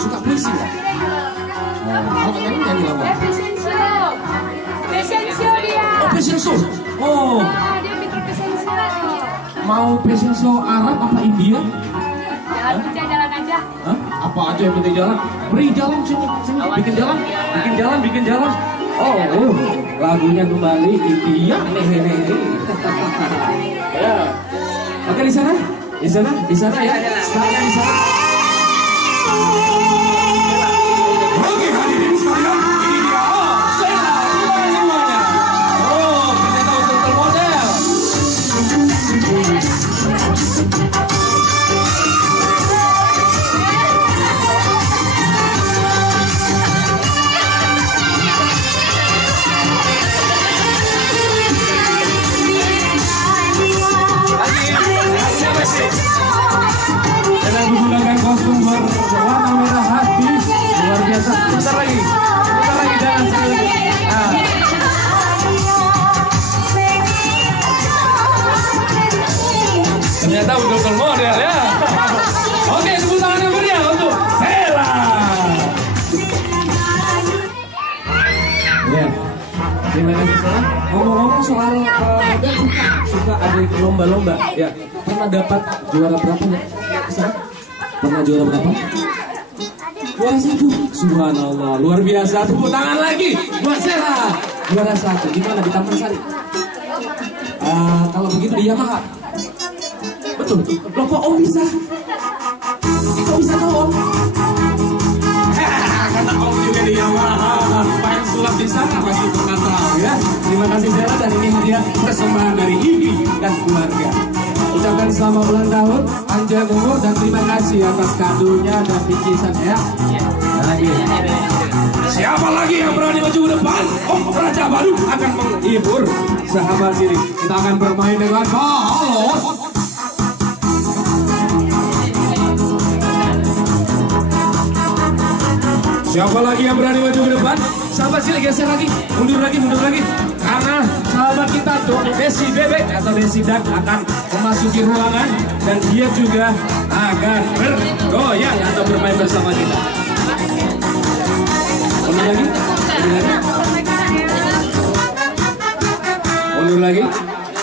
suka puisi nggak? Kalau nyanyi apa? Fashion show dia. Oh, fashion show. Oh. Dia mitra fashion show. Mau fashion show Arab apa India? Jalan aja, jalan aja. Hah? Apa aja yang penting jalan? Beri jalan sini, sini. Bikin jalan, bikin jalan, bikin jalan. Oh, lagunya kembali India. Ya. Oke di sana, di sana, di sana ya. Startnya di sana. Oke hadirin sekalian, ini dia. Oh, Sela, semuanya. Oh, ternyata untuk model. Dengan menggunakan kostum berwarna merah hati luar biasa. Sebentar lagi jangan sekali lagi. Ternyata betul model ya. Oke, tepuk tangan yang meriah untuk Sela. Ya, terima kasih Sela. Ngomong-ngomong soal model suka ada lomba-lomba. Ya, pernah dapat juara berapa nih? Pernah juara berapa? Juara 1. Subhanallah, luar biasa. Tepuk tangan lagi buat Sela. Juara 1. Di mana? Di Taman Sari. Kalau begitu di Yamaha. Betul. Loh kok Om bisa? Kok bisa tahu Om? Karena Om juga di Yamaha. Main sulap di sana pasti pernah tahu ya. Terima kasih Sela, dan ini hadiah persembahan dari Ivi dan keluarga. Ucapkan selamat ulang tahun, panjang umur, dan terima kasih atas kadonya dan bingkisan ya. Siapa lagi yang berani maju ke depan? Om Raja Baru akan menghibur sahabat sini. Kita akan bermain dengan balon. Siapa lagi yang berani maju ke depan? Sahabat sini geser lagi, mundur lagi. Karena sahabat kita Desi Bebek atau Desi Dak akan memasuki ruangan, dan dia juga akan bergoyang atau bermain bersama kita. Mundur lagi.